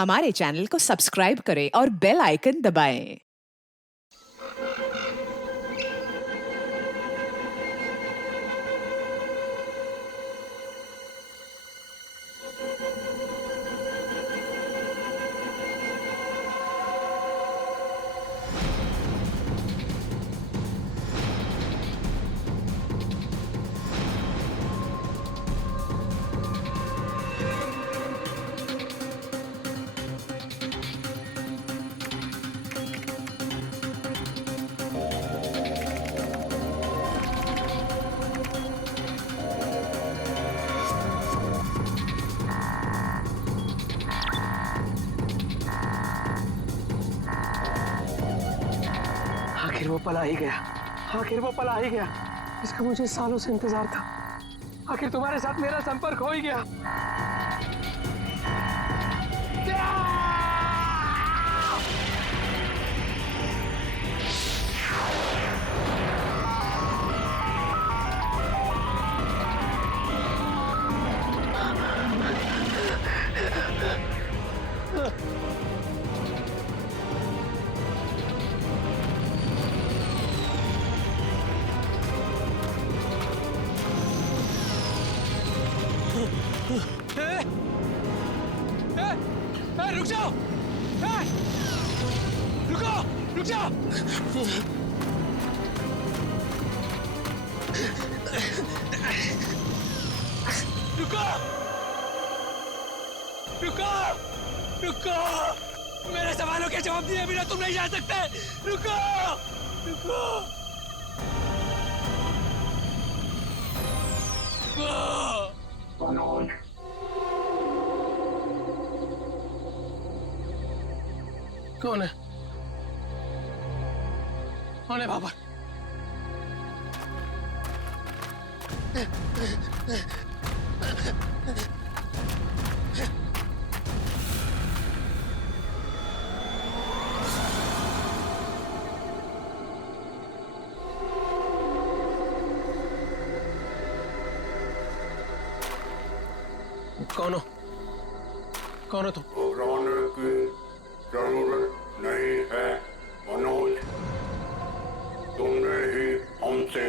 हमारे चैनल को सब्सक्राइब करें और बेल आइकन दबाएं। आखिर वो पल आ ही गया। आखिर वो पल आ ही गया। इसका मुझे सालों से इंतजार था। आखिर तुम्हारे साथ मेरा संपर्क हो ही गया। रुक जाओ! रुको! रुक जाओ! रुको! रुको! रुको! मेरे सवालों के जवाब दिए बिना तुम नहीं जा सकते। रुको! रुको! रुको! कौन है? कौन है बाबर? कौन हो? कौन हो तुम? घबराने की जरूरत नहीं है मनोज। तुमने ही हमसे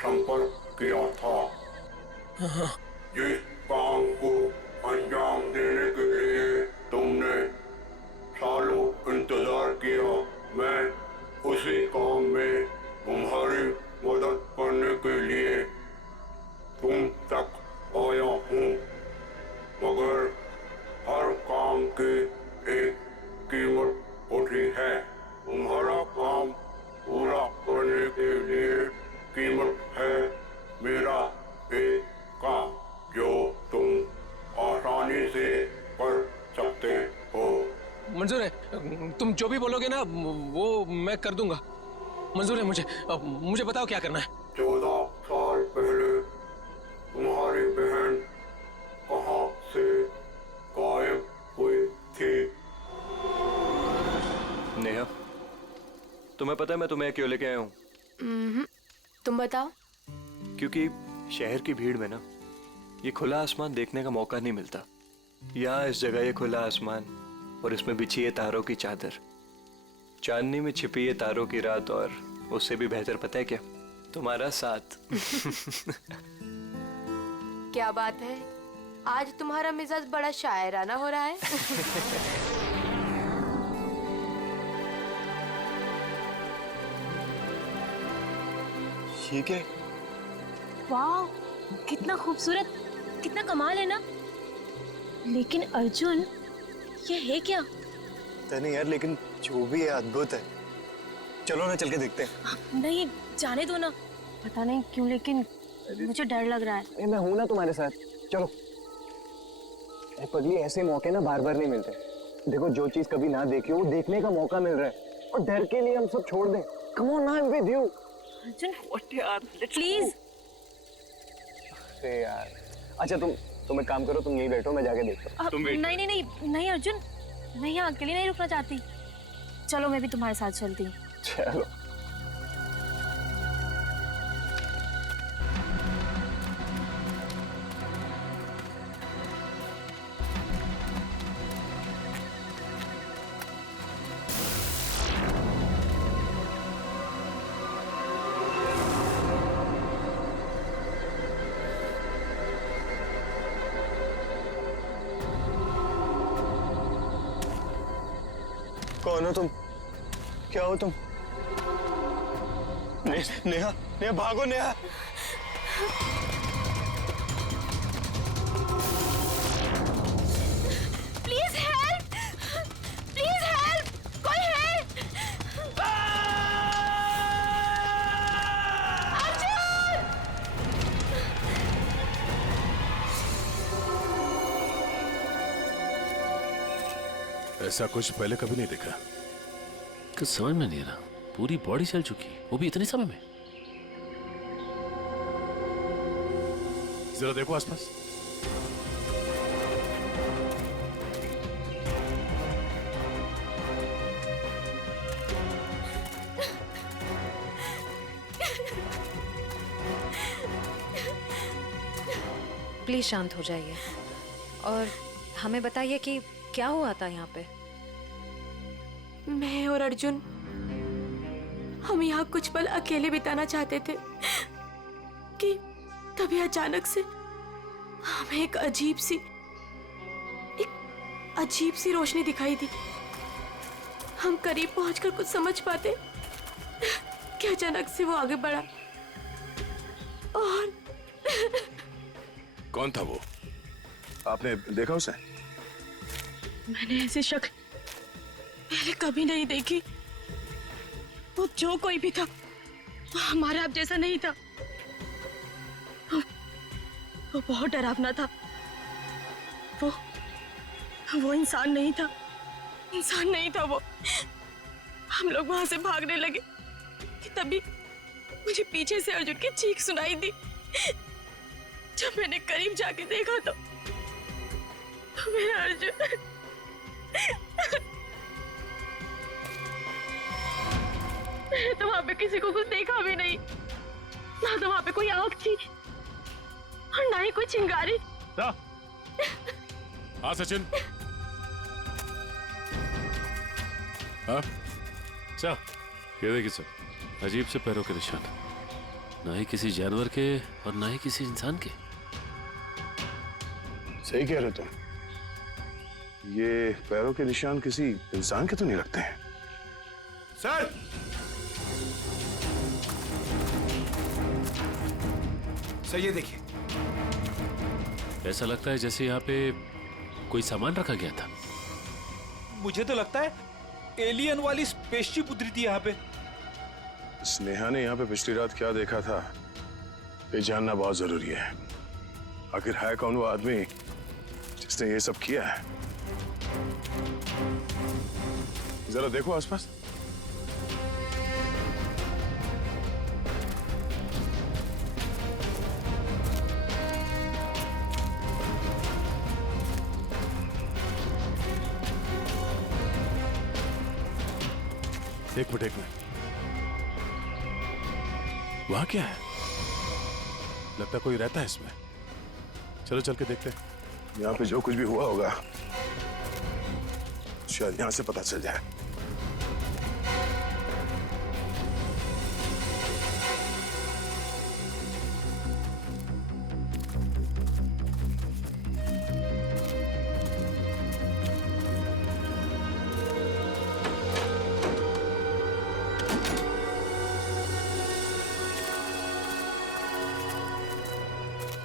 संपर्क किया था। जिस काम को अंजाम देने के लिए तुमने सालों इंतजार किया, मैं उसी काम में तुम्हारी मदद करने के लिए तुम तक आया हूँ। मगर हर काम की एक कीमत होती है। तुम्हारा काम पूरा करने के लिए कीमत है मेरा एक काम जो तुम आसानी से कर सकते हो। मंजूर है। तुम जो भी बोलोगे ना वो मैं कर दूंगा। मंजूर है मुझे। मुझे बताओ क्या करना है। 14 साल पहले तुम्हारी बहन कहाँ से गायब हुई थी? नेहा, तुम्हें पता है मैं तुम्हें क्यों लेके आया हूँ? तुम बताओ। क्योंकि शहर की भीड़ में ना ये खुला आसमान देखने का मौका नहीं मिलता। यहाँ इस जगह ये खुला आसमान और इसमें बिछी है तारों की चादर, चांदनी में छिपी है तारों की रात, और उससे भी बेहतर पता है क्या? तुम्हारा साथ। क्या बात है, आज तुम्हारा मिजाज बड़ा शायराना हो रहा है। ठीक है। वाह, कितना खूबसूरत, कितना कमाल है ना। लेकिन अर्जुन, ये है क्या? पता नहीं यार, लेकिन जो भी है अद्भुत है। चलो ना चल के देखते हैं। नहीं, जाने दो ना। पता नहीं क्यों लेकिन मुझे डर लग रहा है। मैं हूं ना तुम्हारे साथ, चलो। पगली, ऐसे मौके ना बार बार नहीं मिलते। देखो, जो चीज कभी ना देखी हो वो देखने का मौका मिल रहा है, और डर के लिए हम सब छोड़ दें। Come on, I am with you. Arjun, please. अरे यार, अच्छा तुम एक काम करो, तुम यहीं बैठो, मैं जाके देखता हूँ। नहीं नहीं नहीं नहीं अर्जुन, मैं यहाँ अकेली नहीं रुकना चाहती। चलो, मैं भी तुम्हारे साथ चलती हूँ। चलो। कौन हो तुम? क्या हो तुम? नेहा, नेहा भागो Neha. Please help, please help, कोई हेल्प। ऐसा कुछ पहले कभी नहीं देखा। कुछ समझ में नहीं आ रहा, पूरी बॉडी चल चुकी, वो भी इतने समय में। जरा देखो आसपास। प्लीज शांत हो जाइए और हमें बताइए कि क्या हुआ था यहाँ पे। मैं और अर्जुन हम यहाँ कुछ पल अकेले बिताना चाहते थे कि तभी अचानक से हमें एक अजीब सी रोशनी दिखाई दी। हम करीब पहुंचकर कुछ समझ पाते कि अचानक से वो आगे बढ़ा और कौन था वो? आपने देखा उसे? मैंने ऐसी शक्ल पहले कभी नहीं देखी। वो जो कोई भी था वो हमारा आप जैसा नहीं था। वो बहुत डरावना था। वो इंसान नहीं था, इंसान नहीं था वो। हम लोग वहां से भागने लगे कि तभी मुझे पीछे से अर्जुन की चीख सुनाई दी। जब मैंने करीब जाके देखा तो मेरा अर्जुन मैंने तो वहां पे किसी को कुछ देखा भी नहीं, ना तो वहां पे कोई आग थी और ना ही कोई चिंगारी। हाँ सचिन। हाँ सर, ये देखिए सर, अजीब से पैरों के निशान, ना ही किसी जानवर के और ना ही किसी इंसान के। सही कह रहे तुम। ये पैरों के निशान किसी इंसान के तो नहीं लगते हैं। सर, सर ये देखिए। ऐसा लगता है जैसे यहाँ पे कोई सामान रखा गया था। मुझे तो लगता है एलियन वाली स्पेसशिप उतरी थी यहाँ पे। स्नेहा ने यहाँ पे पिछली रात क्या देखा था ये जानना बहुत जरूरी है। आखिर है कौन वो आदमी जिसने ये सब किया है? जरा देखो आसपास। एक मिनट वहां क्या है? लगता कोई रहता है इसमें। चलो चल के देखते हैं। यहाँ पे जो कुछ भी हुआ होगा शायद यहाँ से पता चल जाए।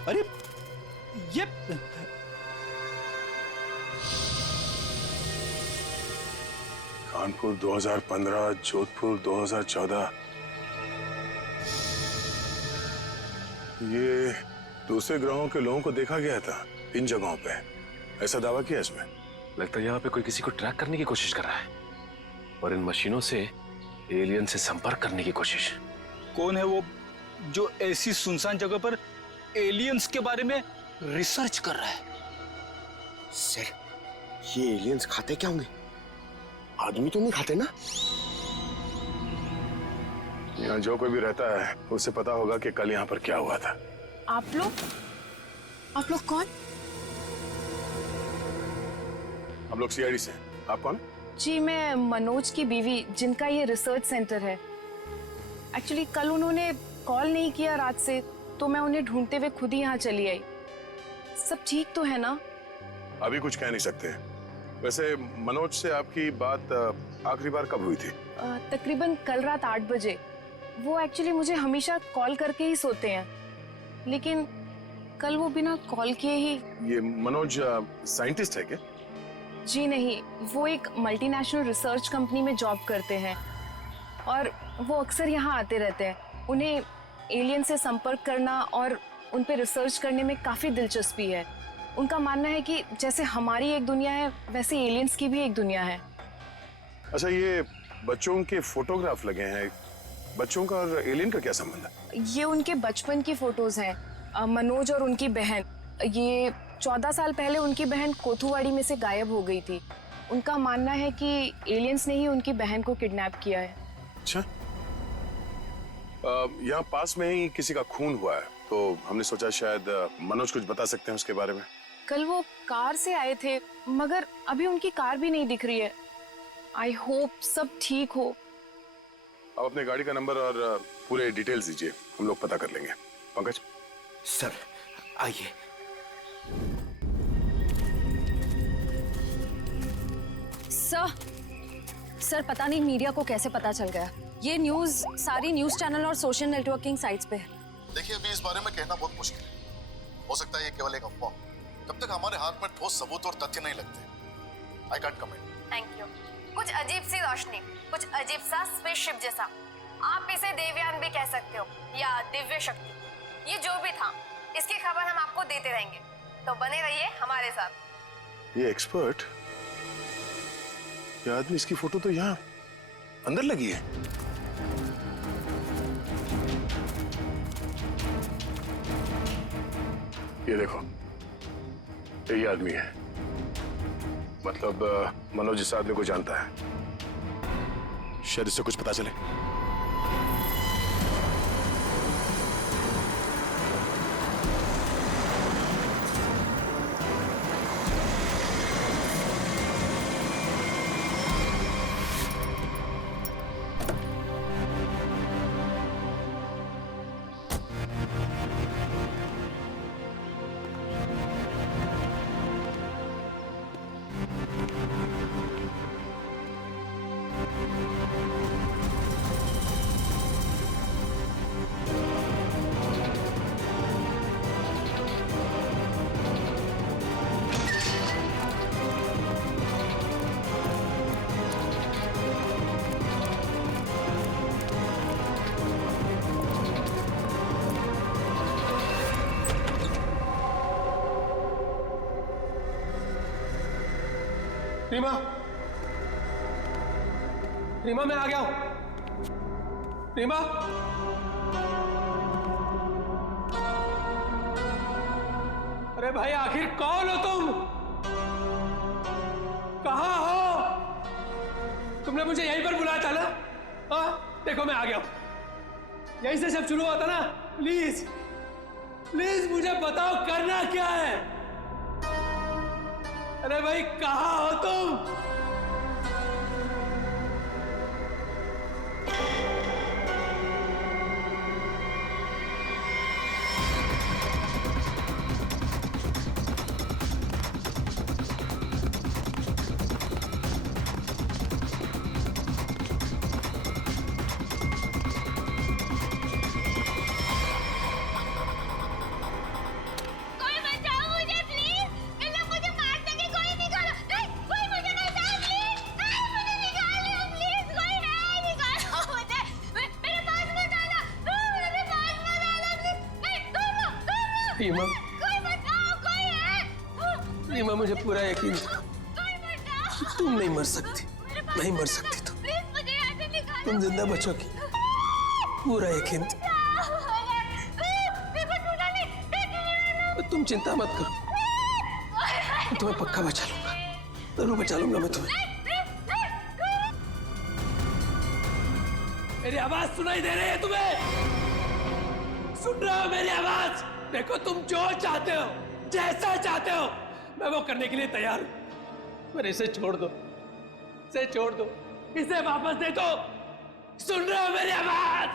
अरे ये कानपुर 2015, जोधपुर 2014। ये दूसरे ग्रहों के लोगों को देखा गया था इन जगहों पे, ऐसा दावा किया इसमें। लगता है यहाँ पे कोई किसी को ट्रैक करने की कोशिश कर रहा है और इन मशीनों से एलियन से संपर्क करने की कोशिश। कौन है वो जो ऐसी सुनसान जगह पर एलियंस के बारे में रिसर्च कर रहा है? सर, ये एलियंस खाते क्या होंगे? आदमी तो नहीं खाते ना? यहाँ जो कोई भी रहता है उसे पता होगा कि कल यहाँ पर क्या हुआ था। आप लोग कौन? हम लोग सीआईडी से। आप कौन? जी, मैं मनोज की बीवी, जिनका ये रिसर्च सेंटर है। एक्चुअली कल उन्होंने कॉल नहीं किया रात से, तो मैं उन्हें ढूंढते हुए खुद ही यहाँ चली आई। सब ठीक तो है ना? अभी कुछ कह नहीं सकते, वैसे मनोज से आपकी बात आखिरी बार कब हुई थी? तकरीबन कल रात 8 बजे। वो एक्चुअली मुझे हमेशा कॉल करके ही सोते हैं, लेकिन कल वो बिना कॉल किए ही। ये मनोज साइंटिस्ट है क्या? जी नहीं, वो एक मल्टीनेशनल रिसर्च कंपनी में जॉब करते हैं और वो अक्सर यहाँ आते रहते हैं। उन्हें एलियन से संपर्क करना और उन पे रिसर्च करने में काफ़ी दिलचस्पी है। उनका मानना है कि जैसे हमारी एक दुनिया है वैसे एलियंस की भी एक दुनिया है। अच्छा, ये बच्चों के फोटोग्राफ लगे हैं, बच्चों का और एलियन का क्या संबंध है? ये उनके बचपन की फोटोज हैं, मनोज और उनकी बहन। ये 14 साल पहले उनकी बहन कोथुवाड़ी में से गायब हो गई थी। उनका मानना है कि एलियंस ने ही उनकी बहन को किडनैप किया है। अच्छा, यहाँ पास में ही किसी का खून हुआ है, तो हमने सोचा शायद मनोज कुछ बता सकते हैं उसके बारे में। कल वो कार से आए थे, मगर अभी उनकी कार भी नहीं दिख रही है। आई होप सब ठीक हो। आप अपने गाड़ी का नंबर और पूरे डिटेल्स दीजिए, हम लोग पता कर लेंगे। पंकज सर आइए। सर पता नहीं मीडिया को कैसे पता चल गया। ये न्यूज़ सारी न्यूज़ चैनल और सोशल नेटवर्किंग साइट्स पे है। देखिए, अभी इस बारे में कहना बहुत मुश्किल है। हो सकता है ये केवल एक अफवाह। जब तक हमारे हाथ में ठोस सबूत और तथ्य नहीं लगते, I can't comment. Thank you. कुछ अजीब सी रोशनी, कुछ अजीब सा स्पेसशिप जैसा, आप इसे देवयान भी कह सकते हो या दिव्य शक्ति। ये जो भी था, इसकी खबर हम आपको देते रहेंगे, तो बने रहिए हमारे साथ। ये एक्सपर्ट, ये आदमी, इसकी फोटो तो यहाँ अंदर लगी है। ये देखो, ये आदमी है, मतलब मनोज इस आदमी को जानता है। शायद इससे कुछ पता चले। रीमा, रीमा मैं आ गया हूं। रीमा, अरे भाई आखिर कौन हो तुम? कहां हो? तुमने मुझे यहीं पर बुलाया था ना? हाँ, देखो मैं आ गया हूं। यहीं से सब शुरू हुआ था ना? प्लीज प्लीज मुझे बताओ करना क्या है? अरे भाई कहां हो तुम? रीमा, रीमा मुझे पूरा यकीन था तुम नहीं मर सकती, नहीं मर सकती तुम जिंदा बचोगी, पूरा यकीन था। तुम चिंता मत करो, मैं तुम्हें पक्का बचा लूंगा, जरूर बचा लूंगा मैं तुम्हें। मेरी आवाज सुनाई दे रही है तुम्हें? सुन रहे हो मेरी आवाज? देखो तुम जो चाहते हो, जैसा चाहते हो, मैं वो करने के लिए तैयार हूं, पर इसे छोड़ दो, इसे छोड़ दो, इसे वापस दे दो। सुन रहे हो मेरी आवाज?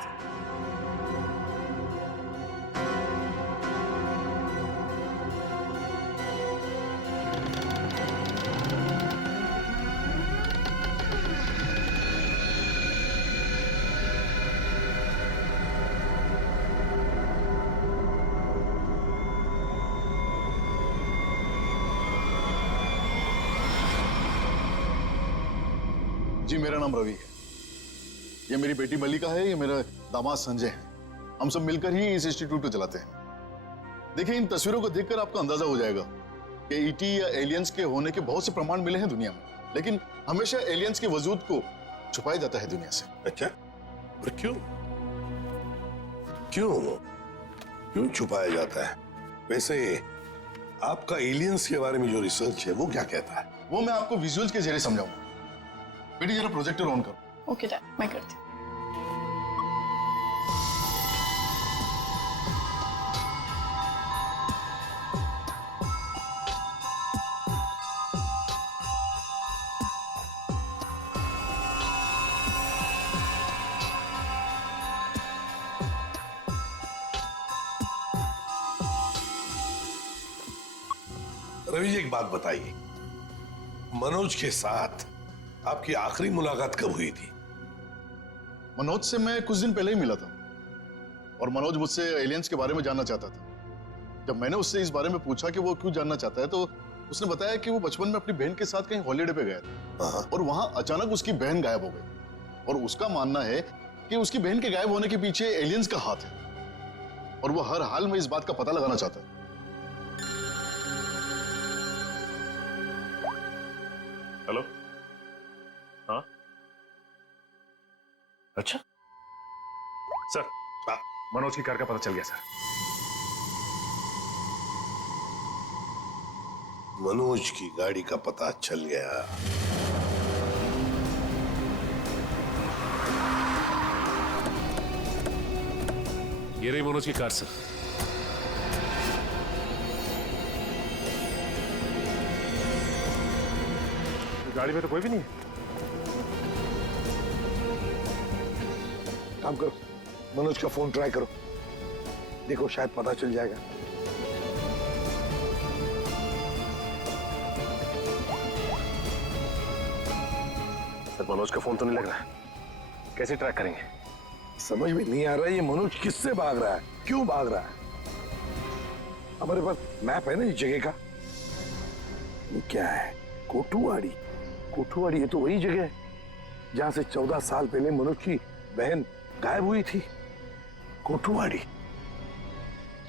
जी मेरा नाम रवि है। ये मेरी बेटी मल्लिका है, ये मेरा दामाद संजय है। हम सब मिलकर ही इस इंस्टीट्यूट को चलाते हैं। देखिए, इन तस्वीरों को देखकर आपको अंदाजा हो जाएगा कि ईटी या एलियंस के होने के बहुत से प्रमाण मिले हैं दुनिया में, लेकिन हमेशा एलियंस के वजूद को छुपाया जाता है दुनिया से। अच्छा, और क्यों क्यों क्यों छुपाया जाता है? वैसे आपका एलियंस के बारे में जो रिसर्च है वो क्या कहता है? वो मैं आपको विजुअल्स के जरिए समझाऊंगा। बेटी जरा प्रोजेक्टर ऑन करो। ओके डैड, मैं करती हूँ। रवि जी, एक बात बताइए, मनोज के साथ आपकी आखिरी मुलाकात कब हुई थी? मनोज से मैं कुछ दिन पहले ही मिला था और मनोज मुझसे एलियंस के बारे में जानना चाहता था। जब मैंने उससे इस बारे में पूछा कि वो क्यों जानना चाहता है, तो उसने बताया कि वो बचपन में अपनी बहन के साथ कहीं हॉलीडे पे गया था और वहां अचानक उसकी बहन गायब हो गई और उसका मानना है कि उसकी बहन के गायब होने के पीछे एलियंस का हाथ है और वो हर हाल में इस बात का पता लगाना चाहता है। हेलो, हाँ, अच्छा सर, मनोज की कार का पता चल गया सर। मनोज की गाड़ी का पता चल गया। ये रही मनोज की कार सर। गाड़ी में तो कोई भी नहीं है। काम करो, मनोज का फोन ट्राई करो, देखो शायद पता चल जाएगा। सर, मनोज का फोन तो नहीं लग रहा, कैसे ट्रैक करेंगे? समझ में नहीं आ रहा है ये मनोज किससे भाग रहा है, क्यों भाग रहा है। हमारे पास मैप है ना इस जगह का। ये क्या है? कोठुवाड़ी। कोठुवाड़ी, ये तो वही जगह है जहां से 14 साल पहले मनोज की बहन गायब हुई थी। कोठुवाड़ी।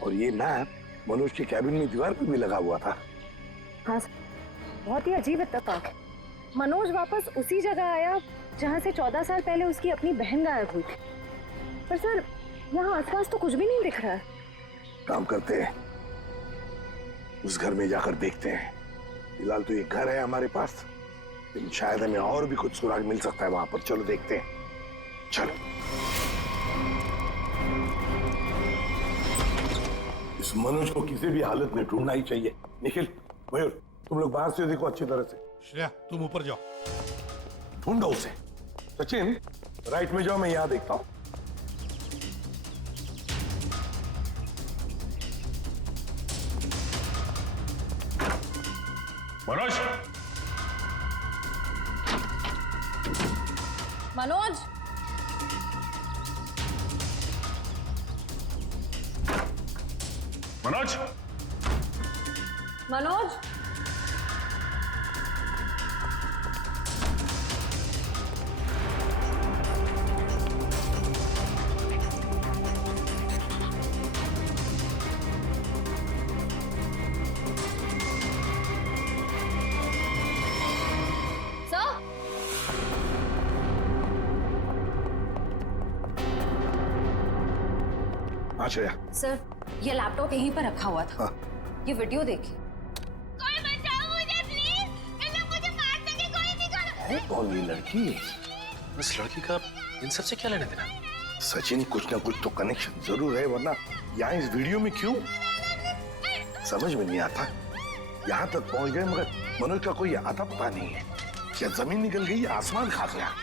और ये मैप मनोज के कैबिन में दीवार पर भी लगा हुआ था। हाँ सर, बहुत ही अजीब इत्तेफाक है। मनोज वापस उसी जगह आया जहाँ से 14 साल पहले उसकी अपनी बहन गायब हुई थी। पर सर, यहाँ आसपास तो कुछ भी नहीं दिख रहा है। काम करते हैं, उस घर में जाकर देखते हैं। फिलहाल तो ये घर है हमारे पास, लेकिन शायद हमें और भी कुछ सुराग मिल सकता है वहां पर। चलो देखते हैं, चलो। इस मनोज को किसी भी हालत में ढूंढना ही चाहिए। निखिल, मयूर, तुम लोग बाहर से देखो अच्छी तरह से। श्रेया, तुम ऊपर जाओ, ढूंढो उसे। सचिन, राइट में जाओ, मैं यहां देखता हूं। मनोज, मनोज, मनोज, मनोज, श्रेया। सर, ये लैपटॉप यहीं पर रखा हुआ था। ये वीडियो देखिए। कोई बचाओ मुझे प्लीज, इन लोग मुझे मार देंगे, कोई निकालो। है कौन ये लड़की? इस लड़की का इन सब से क्या लेना देना? सचिन, कुछ ना कुछ तो कनेक्शन जरूर है, वरना यहाँ इस वीडियो में क्यों? समझ में नहीं आता। यहाँ तक पहुंच गए मगर मनोज का कोई आता पता नहीं है। क्या जमीन निकल गई या आसमान खा गया?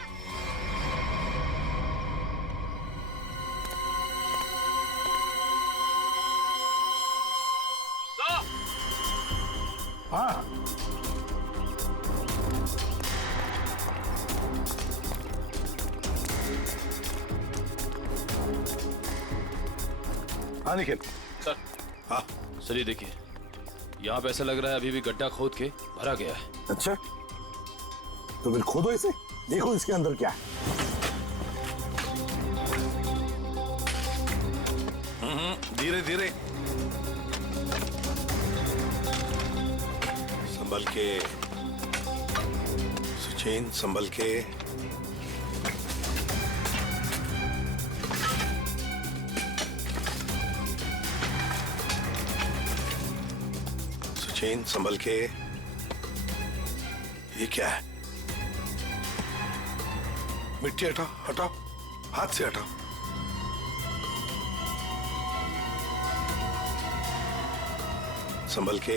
हाँ, हाँ निखिल। सर, हाँ सर, ये देखिए, यहाँ पे ऐसा लग रहा है अभी भी गड्ढा खोद के भरा गया है। अच्छा, तो फिर खोदो इसे, देखो इसके अंदर क्या है। धीरे धीरे, संभल के सचिन, संभल के। सचिन, संभल के। ये क्या है? मिट्टी हटाओ, हटाओ, हाथ से हटाओ। संभल के।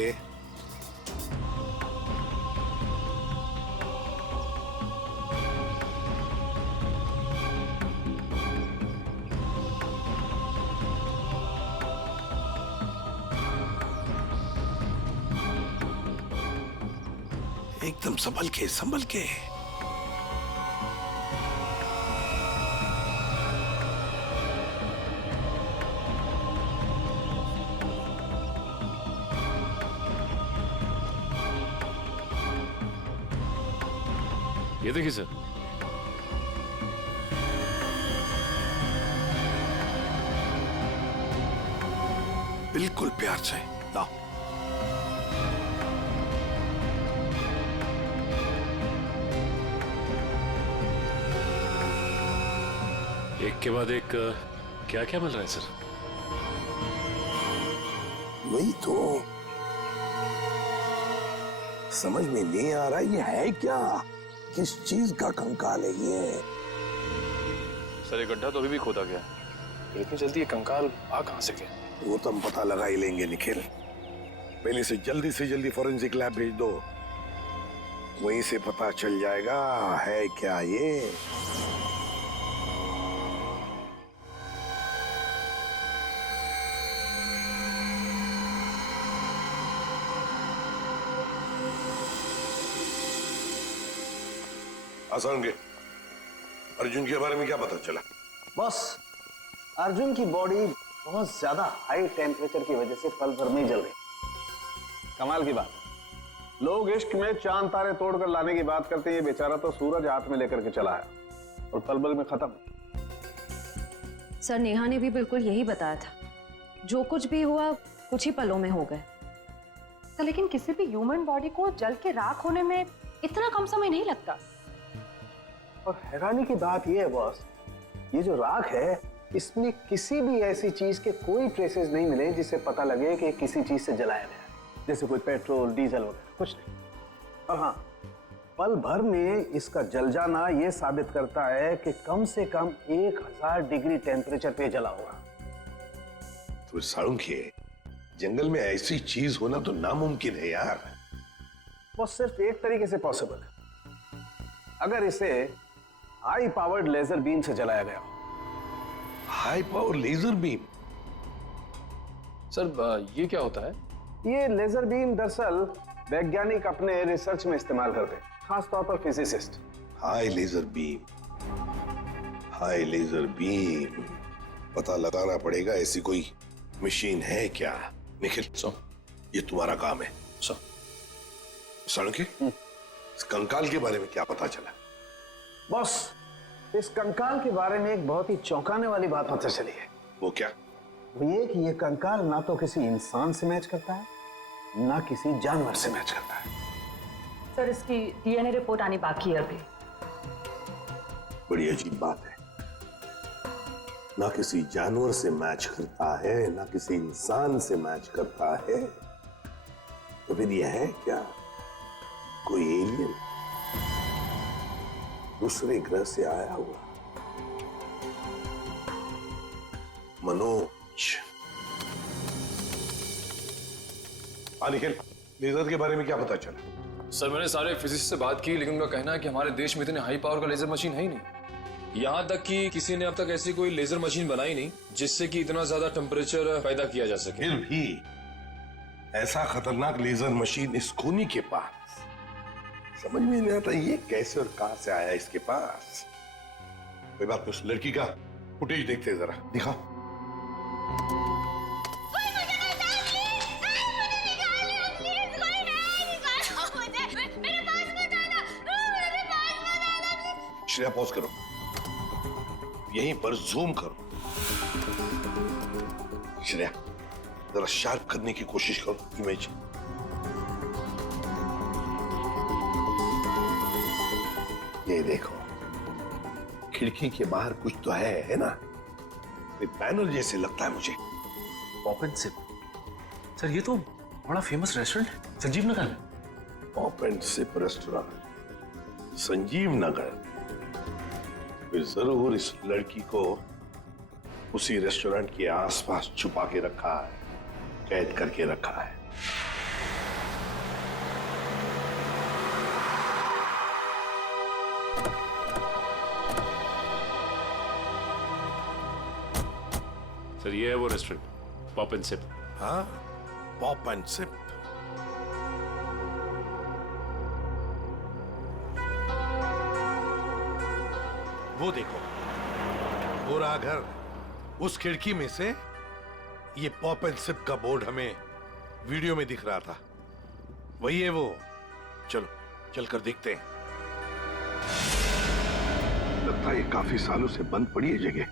एकदम संभल के, संभल के। ये देखिए सर, बिल्कुल प्यार से लाओ। एक के बाद एक क्या क्या मिल रहा है सर? वही तो समझ में नहीं आ रहा, ये है क्या? किस चीज का कंकाल है ये? सर ये गड्ढा तो अभी भी खोदा गया, इतनी जल्दी ये कंकाल आ कहां से गया? वो तो हम पता लगा ही लेंगे निखिल। पहले से जल्दी फॉरेंसिक लैब भेज दो, वहीं से पता चल जाएगा है क्या ये। आसान के अर्जुन के बारे में क्या पता चला? बॉस, अर्जुन की बॉडी बहुत ज्यादा हाई टेम्परेचर की वजह से पल भर में जल गई। कमाल की बात, लोग इश्क में चांद तारे तोड़कर लाने की बात करते हैं, ये बेचारा तो सूरज हाथ में लेकर के चला है और पल भर में खत्म। सर नेहा ने भी बिल्कुल यही बताया था, जो कुछ भी हुआ कुछ ही पलों में हो गए। तो लेकिन किसी भी ह्यूमन बॉडी को जल के राख होने में इतना कम समय नहीं लगता। और हैरानी की बात यह है बॉस, ये जो राख है इसमें किसी भी ऐसी चीज के कोई ट्रेसेस नहीं मिले जिससे पता लगे कि किसी चीज से जलाया गया है, जैसे कोई पेट्रोल डीजल वगैरह, कुछ नहीं। और हाँ, पल भर में इसका जल जाना यह साबित करता है कि कम से कम 1000 डिग्री टेम्परेचर पे जला होगा। तो साळुंखे, जंगल में ऐसी चीज होना तो नामुमकिन है यार। वो सिर्फ एक तरीके से पॉसिबल है, अगर इसे हाई पावर्ड लेजर बीम से जलाया गया। High power laser beam? Sir ये क्या होता है? ये लेजर बीम दरअसल वैज्ञानिक अपने रिसर्च में इस्तेमाल करते हैं, खासतौर पर physicist. High laser beam, high laser beam, पता लगाना पड़ेगा ऐसी कोई मशीन है क्या। निखिल, ये तुम्हारा काम है। साळुंखे, इस कंकाल के बारे में क्या पता चला? बॉस, इस कंकाल के बारे में एक बहुत ही चौंकाने वाली बात पता चली है। वो क्या? वो ये कि ये कंकाल ना तो किसी इंसान से मैच करता है, ना किसी जानवर से मैच करता है। सर इसकी डीएनए रिपोर्ट आनी बाकी है अभी। बड़ी अजीब बात है, ना किसी जानवर से मैच करता है, ना किसी इंसान से मैच करता है। तो फिर यह है क्या? कोई एलियन दूसरे ग्रह से आया हुआ? मनोज। निखिल, लेजर के बारे में क्या पता चला? सर मैंने सारे फिजिसिस्ट से बात की, लेकिन उनका कहना है कि हमारे देश में इतने हाई पावर का लेजर मशीन है ही नहीं। यहाँ तक कि किसी ने अब तक ऐसी कोई लेजर मशीन बनाई नहीं जिससे कि इतना ज्यादा टेम्परेचर पैदा किया जा सके। फिर भी ऐसा खतरनाक लेजर मशीन इस खूनी के पास, समझ में नहीं आता ये कैसे और कहां से आया इसके पास। कोई बात नहीं, उस लड़की का फुटेज देखते हैं जरा, दिखाओ। श्रेया पॉज करो, यहीं पर जूम करो। श्रेया जरा शार्प करने की कोशिश करो इमेज। ये देखो, खिड़की के बाहर कुछ तो है ना? बैनर जैसे लगता है मुझे। Pop and SIP. सर ये तो बड़ा फेमस रेस्टोरेंट है, संजीव नगर में। Pop and Sip restaurant, Sanjeev Nagar. फिर जरूर इस लड़की को उसी रेस्टोरेंट के आसपास छुपा के रखा है, कैद करके रखा है। सर ये है वो रेस्टोरेंट, पॉप एंड सिप। हाँ, पॉप एंड सिप। वो देखो, पूरा घर, उस खिड़की में से ये पॉप एंड सिप का बोर्ड हमें वीडियो में दिख रहा था। वही है वो। चलो चलकर देखते हैं। लगता है ये काफी सालों से बंद पड़ी है जगह।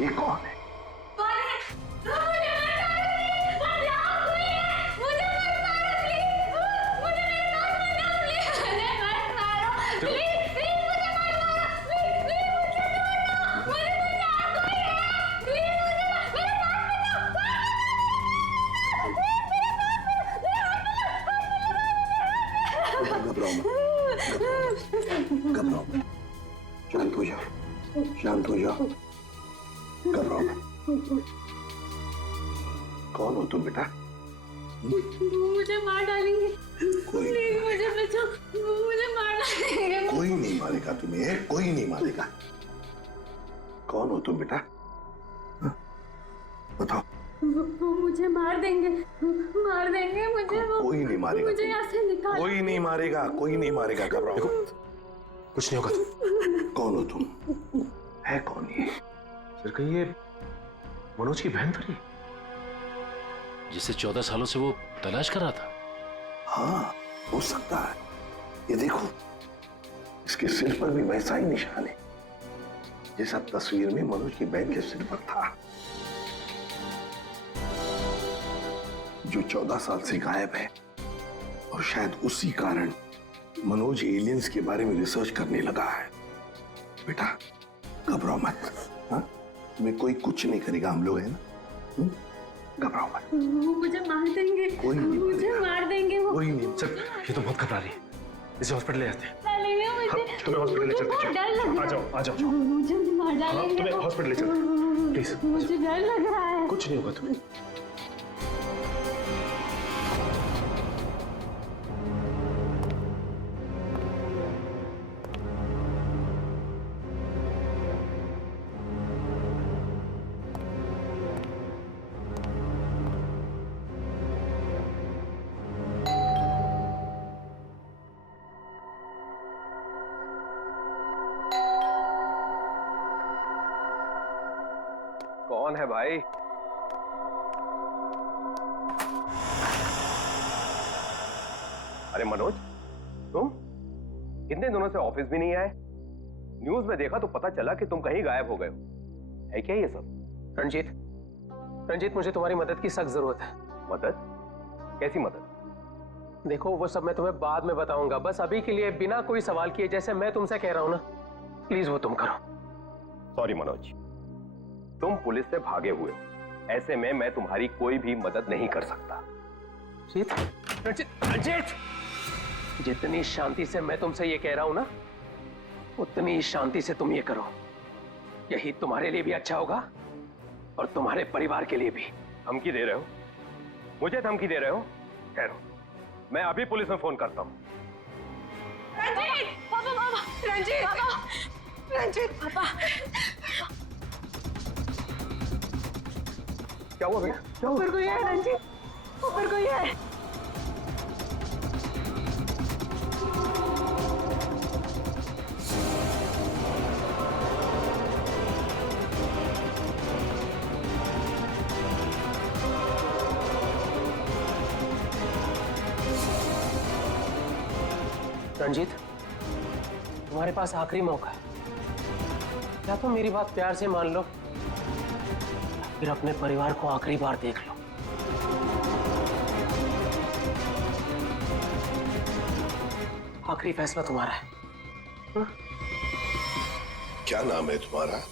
ये कौन है? घबराओ मत, शांत हो जाओ, शांत हो जाओ, घबराओ मत। कौन हो तुम बेटा? मुझे मार डालेंगे। प्लीज मुझे बचाओ, मुझे मार डालेंगे। कोई नहीं मारेगा तुम्हें, कोई नहीं मारेगा। कौन हो तुम बेटा? हाँ? बताओ। वो मुझे मार देंगे मुझे। कोई नहीं मारेगा, मुझे यहाँ से निकाल। कोई नहीं मारेगा, कोई नहीं मारेगा। घबराओ, कुछ नहीं होगा। कौन हो तुम? है कौन ये? सर कहीं ये मनोज की बहन तो नहीं, जिसे 14 सालों से वो तलाश कर रहा था? हाँ, हो सकता है। ये देखो, इसके सिर पर भी वैसा ही निशान है जैसा तस्वीर में मनोज की बहन के सिर पर था, जो 14 साल से गायब है। और शायद उसी कारण मनोज एलियंस के बारे में रिसर्च करने लगा है। बेटा घबराओ मत, हाँ? तुम्हें कोई कुछ नहीं करेगा, हम लोग हैं ना। घबराओ मत। वो मुझे मार देंगे। कोई नहीं मुझे मार देंगे वो। कोई नहीं। सर ये तो बहुत घबरा रही है, इसे हॉस्पिटल ले जाते हैं। तुम्हें हॉस्पिटल ले चलते हैं। डर लग रहा है। आ जाओ। मुझे मार डालेंगे। तुम्हें हॉस्पिटल ले चलते हैं, प्लीज। मुझे डर लग रहा है। कुछ नहीं होगा तुम्हें। कौन है भाई? अरे मनोज, तुम कितने दिनों से ऑफिस भी नहीं आए? न्यूज में देखा तो पता चला कि तुम कहीं गायब हो गए हो। है क्या ये सब? रंजीत मुझे तुम्हारी मदद की सख्त जरूरत है। मदद? कैसी मदद? देखो वो सब मैं तुम्हें बाद में बताऊंगा, बस अभी के लिए बिना कोई सवाल किए जैसे मैं तुमसे कह रहा हूं ना, प्लीज वो तुम करो। सॉरी मनोज, तुम पुलिस से भागे हुए हो, ऐसे में मैं तुम्हारी कोई भी मदद नहीं कर सकता। रंजीत, जितनी शांति से मैं तुमसे ये कह रहा हूं ना, उतनी शांति से तुम ये करो। यही तुम्हारे लिए भी अच्छा होगा और तुम्हारे परिवार के लिए भी। धमकी दे रहे हो? मुझे धमकी दे रहे हो? ठहरो, मैं अभी पुलिस में फोन करता हूं। रंजीत! पापा! रंजीत! रंजीत! पापा! क्या हुआ भैया? क्या हुआ? ऊपर कोई है रंजीत, ऊपर कोई है। रंजीत, तुम्हारे पास आखिरी मौका है। या तो मेरी बात प्यार से मान लो, फिर अपने परिवार को आखिरी बार देख लो। आखिरी फैसला तुम्हारा है। हा? क्या नाम है तुम्हारा?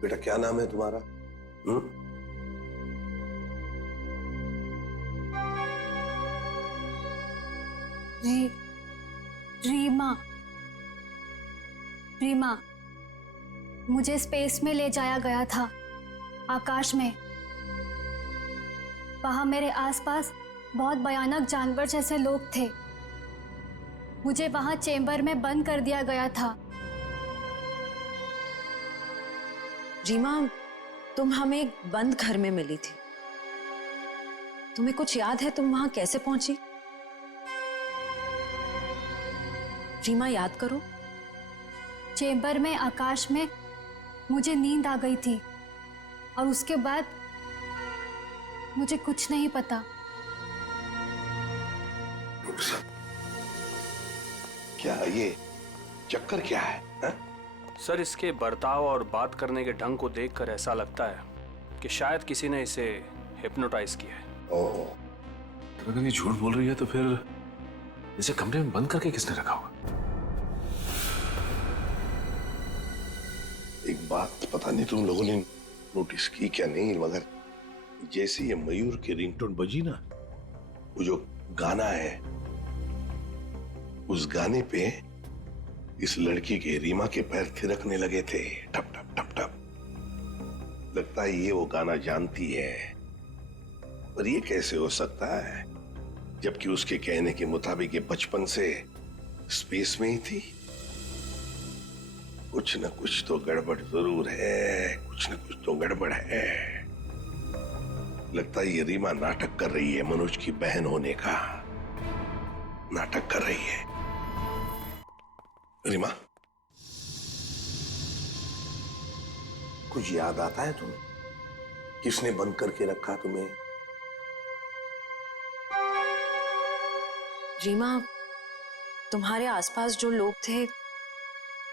बेटा क्या नाम है तुम्हारा? रीमा। रीमा, मुझे स्पेस में ले जाया गया था, आकाश में। वहां मेरे आसपास बहुत भयानक जानवर जैसे लोग थे। मुझे वहां चेंबर में बंद कर दिया गया था। रीमा, तुम हमें एक बंद घर में मिली थी। तुम्हें कुछ याद है तुम वहां कैसे पहुंची? रीमा, याद करो। चेंबर में, आकाश में मुझे नींद आ गई थी और उसके बाद मुझे कुछ नहीं पता। क्या ये चक्कर क्या है? सर, इसके बर्ताव और बात करने के ढंग को देखकर ऐसा लगता है कि शायद किसी ने इसे हिप्नोटाइज किया है। ओह, अगर ये झूठ बोल रही है तो फिर इसे कमरे में बंद करके किसने रखा होगा? एक बात पता नहीं तुम लोगों ने नोटिस की क्या नहीं, मगर जैसे ये मयूर की रिंगटोन बजी ना, वो जो गाना है, उस गाने पे इस लड़की के, रीमा के पैर थिरकने लगे थे, टप टप टप टप। लगता है ये वो गाना जानती है, पर ये कैसे हो सकता है जबकि उसके कहने के मुताबिक ये बचपन से स्पेस में ही थी। कुछ न कुछ तो गड़बड़ जरूर है, कुछ न कुछ तो गड़बड़ है। लगता है ये रीमा नाटक कर रही है, मनोज की बहन होने का नाटक कर रही है। रीमा, कुछ याद आता है तुम्हें? किसने बंद करके रखा तुम्हें? रीमा, तुम्हारे आसपास जो लोग थे,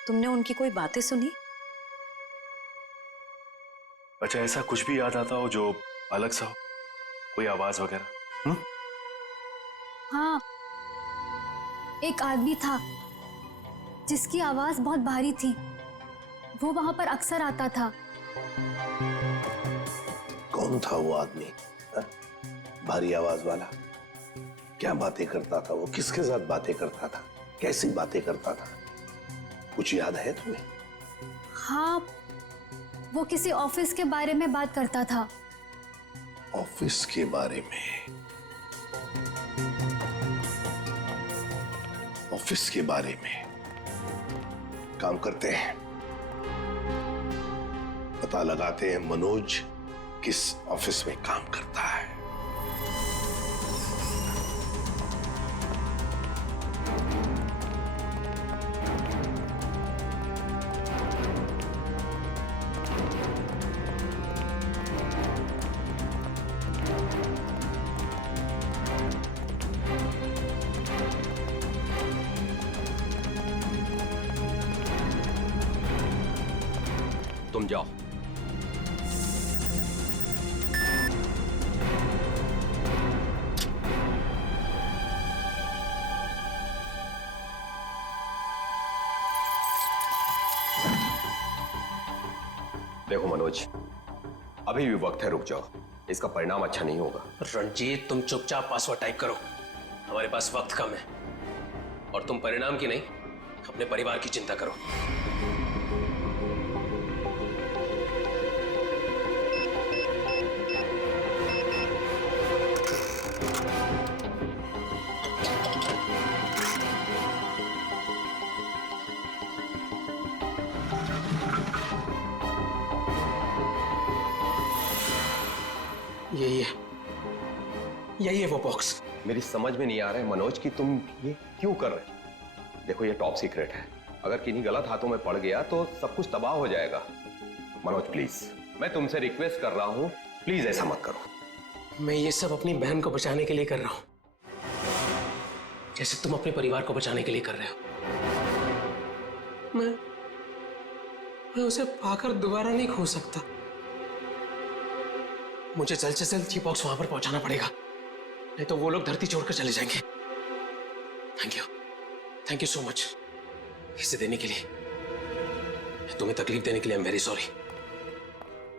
तुमने उनकी कोई बातें सुनी? अच्छा, ऐसा कुछ भी याद आता हो जो अलग सा हो, कोई आवाज वगैरह? हाँ, एक आदमी था जिसकी आवाज बहुत भारी थी। वो वहां पर अक्सर आता था। कौन था वो आदमी? भारी आवाज वाला? क्या बातें करता था वो? किसके साथ बातें करता था? कैसी बातें करता था? कुछ याद है तुम्हें? हाँ, वो किसी ऑफिस के बारे में बात करता था। ऑफिस के बारे में? ऑफिस के बारे में? काम करते हैं, पता लगाते हैं मनोज किस ऑफिस में काम करता है। तुम जाओ। देखो मनोज, अभी भी वक्त है, रुक जाओ। इसका परिणाम अच्छा नहीं होगा। रंजीत, तुम चुपचाप पासवर्ड टाइप करो, हमारे पास वक्त कम है। और तुम परिणाम की नहीं, अपने परिवार की चिंता करो। यही है वो बॉक्स। मेरी समझ में नहीं आ रहा है मनोज कि तुम ये क्यों कर रहे हो। देखो, ये टॉप सीक्रेट है। अगर किन्हीं गलत हाथों में पड़ गया तो सब कुछ तबाह हो जाएगा। मनोज प्लीज, मैं तुमसे रिक्वेस्ट कर रहा हूं, प्लीज ऐसा मत करो। मैं ये सब अपनी बहन को बचाने के लिए कर रहा हूं, जैसे तुम अपने परिवार को बचाने के लिए कर रहे हो। मैं उसे पाकर दोबारा नहीं खो सकता। मुझे जल्द से जल्द ये बॉक्स वहां पर पहुंचाना पड़ेगा, नहीं तो वो लोग धरती छोड़कर चले जाएंगे। थैंक यू सो मच इसे देने के लिए, तुम्हें तकलीफ देने के लिए। I am very sorry.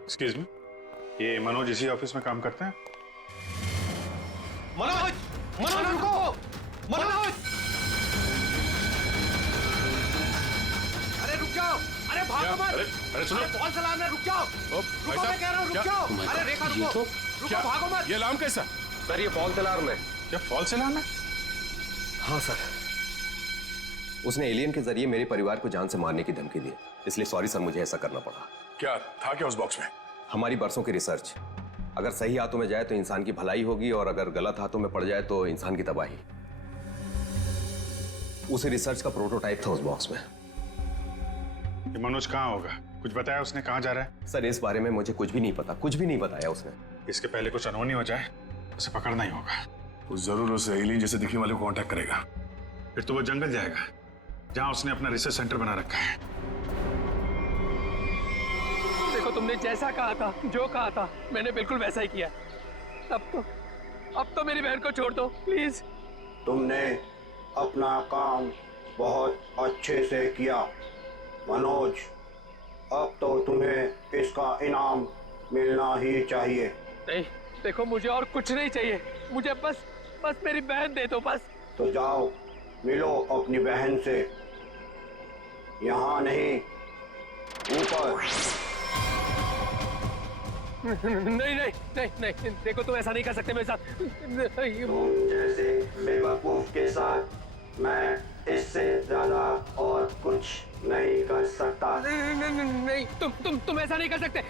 Excuse me, ये मनोज इसी ऑफिस में काम करते हैं? मनोज, मनोज रुको, मनोज! अरे रुक जाओ, अरे भागो मत। अरे सुनो, बॉल चलाना, रुक जाओ। रुको, मैं कह रहा हूँ, रुक जाओ। अरे रेखा रुको, रुको, भागो मत। ये अलार्म कैसा? सर ये फॉल्स अलार्म है। क्या फॉल्स अलार्म है? हाँ सर, उसने एलियन के जरिए मेरे परिवार को जान से मारने की धमकी दी, इसलिए सॉरी सर, मुझे ऐसा करना पड़ा। क्या था क्या उस बॉक्स में? हमारी बरसों की रिसर्च, अगर सही हाथों में जाए तो इंसान की भलाई होगी, और अगर गलत हाथों में पड़ जाए तो इंसान की तबाही। उसी रिसर्च का प्रोटोटाइप था उस बॉक्स में। ये मनोज कहाँ होगा? कुछ बताया उसने कहाँ जा रहा है? सर इस बारे में मुझे कुछ भी नहीं पता, कुछ भी नहीं बताया उसने। इसके पहले कुछ अनहोनी हो जाए उसे पकड़ना ही होगा। वो जरूर उस एलियन जैसे दिखने वाले को कांटेक्ट करेगा, फिर तो वो जंगल जाएगा जहां उसने अपना रिसर्च सेंटर बना रखा है। देखो तुमने जैसा कहा था, जो कहा था, मैंने बिल्कुल वैसा ही किया। अब तो मेरी बहन को छोड़ दो प्लीज। तुमने अपना काम बहुत अच्छे से किया मनोज, अब तो तुम्हें इसका इनाम मिलना ही चाहिए। नहीं देखो, मुझे और कुछ नहीं चाहिए, मुझे बस मेरी बहन दे दो बस। तो जाओ मिलो अपनी बहन से, यहाँ नहीं ऊपर। नहीं, देखो तुम ऐसा नहीं कर सकते मेरे साथ। तुम जैसे बेवकूफ के साथ मैं इससे ज्यादा और कुछ नहीं कर सकता। नहीं, तुम ऐसा नहीं कर सकते।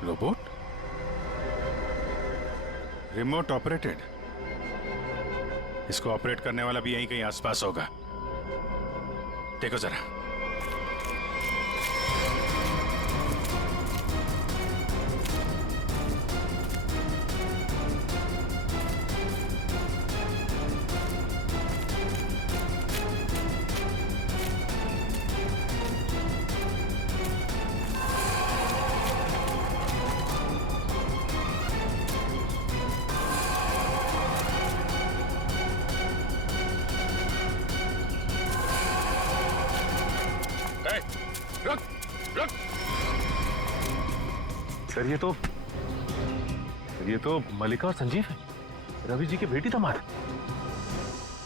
रोबोट? Remote operated? इसको ऑपरेट करने वाला भी यहीं कहीं आसपास होगा। देखो जरा। सर ये तो मल्लिका और संजीव है, रवि जी की बेटी दामाद।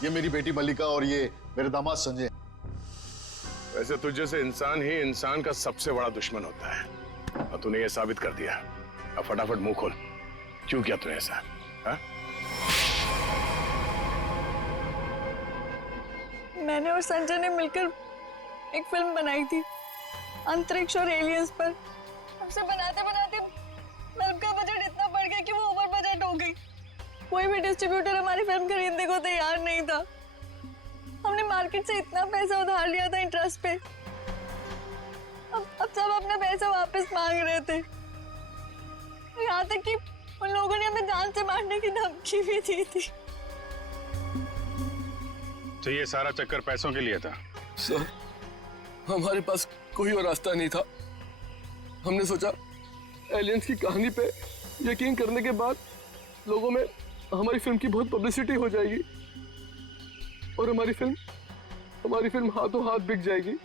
ये मेरी बेटी मल्लिका और ये मेरे दामाद संजय। वैसे तुझे से इंसान ही इंसान का सबसे बड़ा दुश्मन होता है, और तूने ये साबित कर दिया। अब फटाफट मुंह खोल, क्यों किया तूने ऐसा? हा? मैंने और संजय ने मिलकर एक फिल्म बनाई थी अंतरिक्ष और एलियंस पर। हमसे बनाते बनाते फिल्म का बजट इतना बढ़ गया कि वो ओवर बजट हो गई। कोई भी डिस्ट्रीब्यूटर हमारी फिल्म खरीदने को तैयार नहीं था। हमने मार्केट से इतना पैसा उधार लिया था इंटरेस्ट पे। अब सब अपना पैसा वापस मांग रहे थे। यहाँ तक कि उन लोगों ने हमें जान से मारने की धमकी भी दी थी। तो ये सारा चक्कर पैसों के लिए था? सर, हमारे पास कोई और रास्ता नहीं था। हमने सोचा एलियंस की कहानी पे यकीन करने के बाद लोगों में हमारी फिल्म की बहुत पब्लिसिटी हो जाएगी और हमारी फिल्म हाथों हाथ बिक जाएगी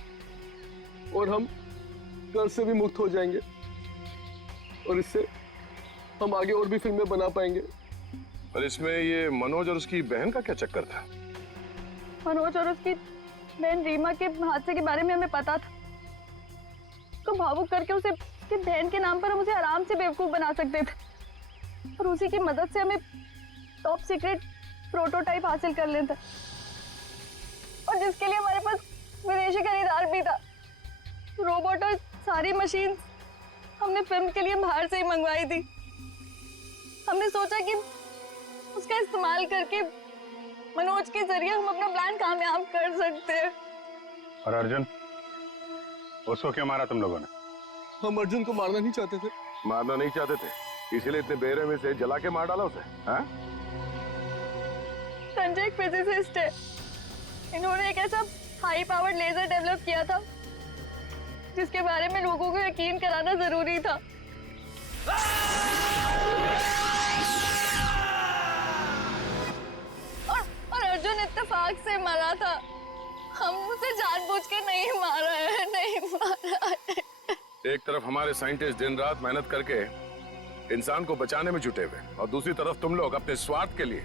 और हम कर्ज से भी मुक्त हो जाएंगे और इससे हम आगे और भी फिल्में बना पाएंगे। और इसमें ये मनोज और उसकी बहन का क्या चक्कर था? मनोज और उसकी बहन रीमा के हादसे के बारे में हमें पता था। तो भावुक करके उसे उसकी बहन के नाम पर हम उसे आराम से बेवकूफ बना सकते थे और उसी की मदद से हमें टॉप सीक्रेट प्रोटोटाइप हासिल कर लेता और जिसके लिए हमारे पास विदेशी खरीदार भी था। रोबोट और सारी मशीन हमने फिल्म के लिए बाहर से ही मंगवाई थी। हमने सोचा कि उसका इस्तेमाल करके मनोज के जरिए हम अपना प्लान कामयाब कर सकते हैं। और अर्जुन, उसको क्यों मारा तुम लोगों ने? हम अर्जुन को मारना नहीं चाहते थे। मारना नहीं चाहते थे, इसीलिए इतने बेरहमी से जला के मार डाला उसे, हाँ? संजय एक फिजिसिस्ट है। इन्होंने एक ऐसा हाई पावर्ड लेजर डेवलप किया था जिसके बारे में लोगों को यकीन कराना जरूरी था। और अर्जुन इत्तेफाक से मरा था। हम उसे जानबूझ के नहीं मारा है, नहीं मारा है। एक तरफ हमारे साइंटिस्ट दिन रात मेहनत करके इंसान को बचाने में जुटे हुए और दूसरी तरफ तुम लोग अपने स्वार्थ के लिए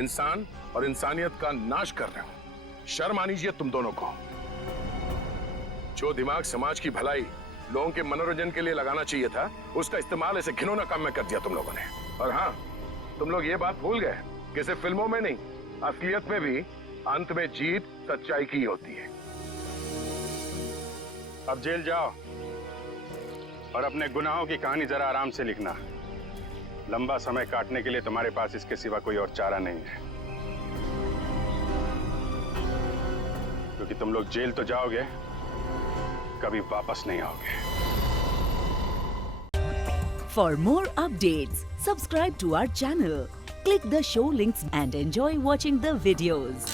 इंसान और इंसानियत का नाश कर रहे हो। शर्म आनी चाहिए तुम दोनों को। जो दिमाग समाज की भलाई, लोगों के मनोरंजन के लिए लगाना चाहिए था, उसका इस्तेमाल ऐसे घिनौना काम में कर दिया तुम लोगों ने। और हाँ, तुम लोग ये बात भूल गए कि सिर्फ फिल्मों में नहीं, असलियत में भी अंत में जीत सच्चाई की होती है। अब जेल जाओ और अपने गुनाहों की कहानी जरा आराम से लिखना। लंबा समय काटने के लिए तुम्हारे पास इसके सिवा कोई और चारा नहीं है, क्योंकि तुम लोग जेल तो जाओगे, कभी वापस नहीं आओगे। For more updates, subscribe to our channel, click the show links and enjoy watching the videos.